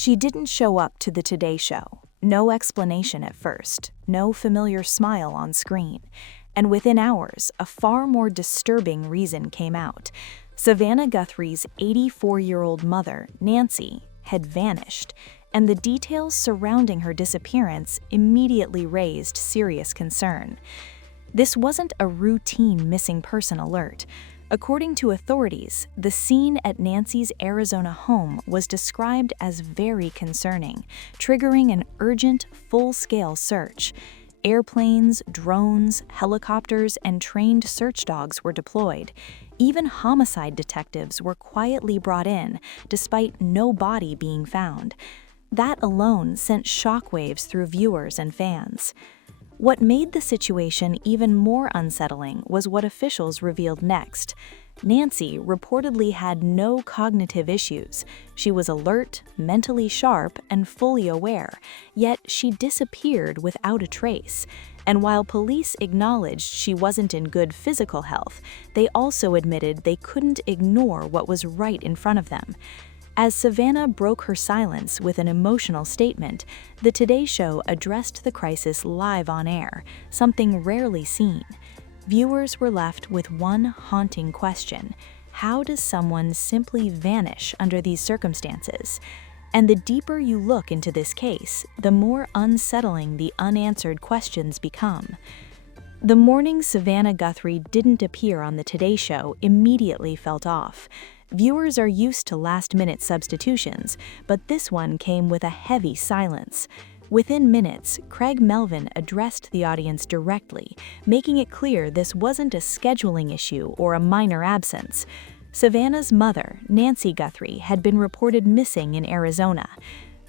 She didn't show up to the Today Show. No explanation at first, no familiar smile on screen. And within hours, a far more disturbing reason came out. Savannah Guthrie's 84-year-old mother, Nancy, had vanished, and the details surrounding her disappearance immediately raised serious concern. This wasn't a routine missing person alert. According to authorities, the scene at Nancy's Arizona home was described as very concerning, triggering an urgent, full-scale search. Airplanes, drones, helicopters, and trained search dogs were deployed. Even homicide detectives were quietly brought in, despite no body being found. That alone sent shockwaves through viewers and fans. What made the situation even more unsettling was what officials revealed next. Nancy reportedly had no cognitive issues. She was alert, mentally sharp, and fully aware, yet she disappeared without a trace. And while police acknowledged she wasn't in good physical health, they also admitted they couldn't ignore what was right in front of them. As Savannah broke her silence with an emotional statement, the Today Show addressed the crisis live on air, something rarely seen. Viewers were left with one haunting question: how does someone simply vanish under these circumstances? And the deeper you look into this case, the more unsettling the unanswered questions become. The morning Savannah Guthrie didn't appear on the Today Show immediately felt off. Viewers are used to last-minute substitutions, but this one came with a heavy silence. Within minutes, Craig Melvin addressed the audience directly, making it clear this wasn't a scheduling issue or a minor absence. Savannah's mother, Nancy Guthrie, had been reported missing in Arizona.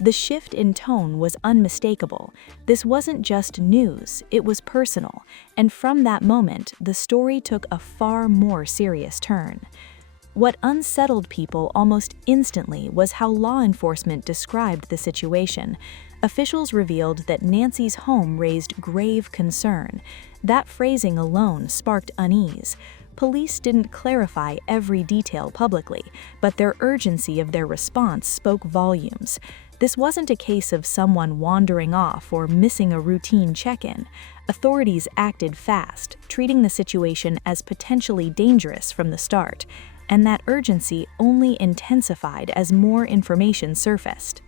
The shift in tone was unmistakable. This wasn't just news, it was personal, and from that moment, the story took a far more serious turn. What unsettled people almost instantly was how law enforcement described the situation. Officials revealed that Nancy's home raised grave concern. That phrasing alone sparked unease. Police didn't clarify every detail publicly, but their urgency of their response spoke volumes. This wasn't a case of someone wandering off or missing a routine check-in. Authorities acted fast, treating the situation as potentially dangerous from the start. And that urgency only intensified as more information surfaced.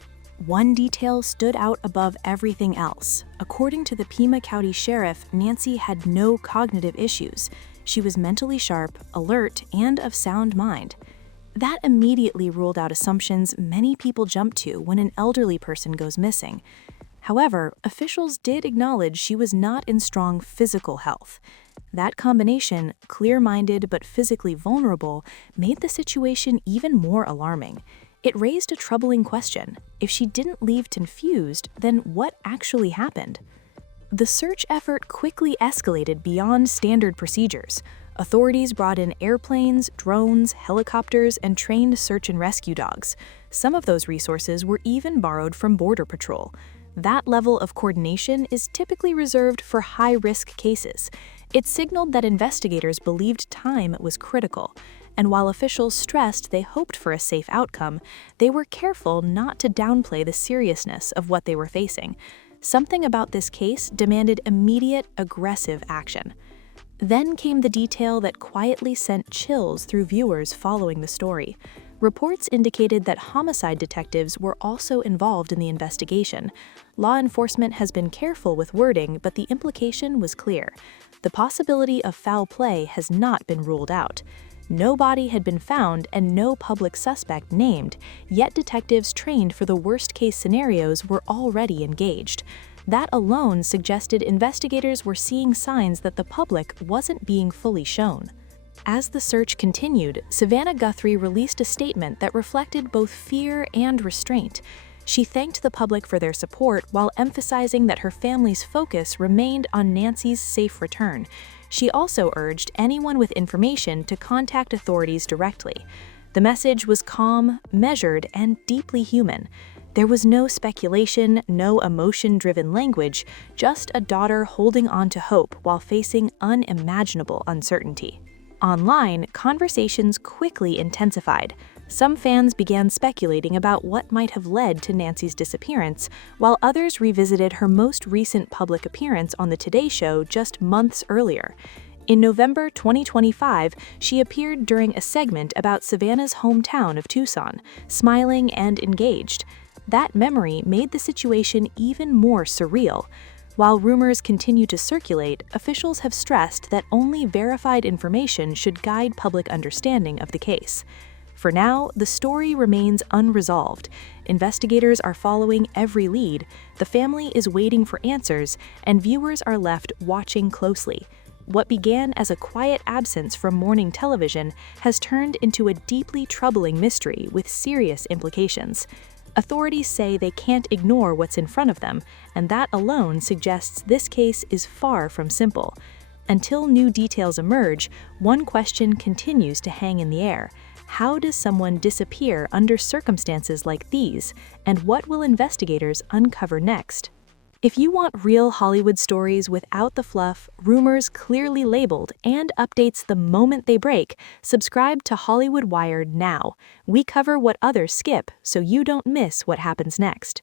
One detail stood out above everything else. According to the Pima County Sheriff, Nancy had no cognitive issues. She was mentally sharp, alert, and of sound mind. That immediately ruled out assumptions many people jump to when an elderly person goes missing. However, officials did acknowledge she was not in strong physical health. That combination, clear-minded but physically vulnerable, made the situation even more alarming. It raised a troubling question. If she didn't leave confused, then what actually happened? The search effort quickly escalated beyond standard procedures. Authorities brought in airplanes, drones, helicopters, and trained search and rescue dogs. Some of those resources were even borrowed from Border Patrol. That level of coordination is typically reserved for high-risk cases. It signaled that investigators believed time was critical, and while officials stressed they hoped for a safe outcome, they were careful not to downplay the seriousness of what they were facing. Something about this case demanded immediate, aggressive action. Then came the detail that quietly sent chills through viewers following the story. Reports indicated that homicide detectives were also involved in the investigation. Law enforcement has been careful with wording, but the implication was clear. The possibility of foul play has not been ruled out. No body had been found and no public suspect named, yet detectives trained for the worst-case scenarios were already engaged. That alone suggested investigators were seeing signs that the public wasn't being fully shown. As the search continued, Savannah Guthrie released a statement that reflected both fear and restraint. She thanked the public for their support while emphasizing that her family's focus remained on Nancy's safe return. She also urged anyone with information to contact authorities directly. The message was calm, measured, and deeply human. There was no speculation, no emotion-driven language, just a daughter holding on to hope while facing unimaginable uncertainty. Online, conversations quickly intensified. Some fans began speculating about what might have led to Nancy's disappearance, while others revisited her most recent public appearance on The Today Show just months earlier. In November 2025, she appeared during a segment about Savannah's hometown of Tucson, smiling and engaged. That memory made the situation even more surreal. While rumors continue to circulate, officials have stressed that only verified information should guide public understanding of the case. For now, the story remains unresolved. Investigators are following every lead, the family is waiting for answers, and viewers are left watching closely. What began as a quiet absence from morning television has turned into a deeply troubling mystery with serious implications. Authorities say they can't ignore what's in front of them, and that alone suggests this case is far from simple. Until new details emerge, one question continues to hang in the air. How does someone disappear under circumstances like these, and what will investigators uncover next? If you want real Hollywood stories without the fluff, rumors clearly labeled, and updates the moment they break, subscribe to Hollywood Wired now. We cover what others skip, so you don't miss what happens next.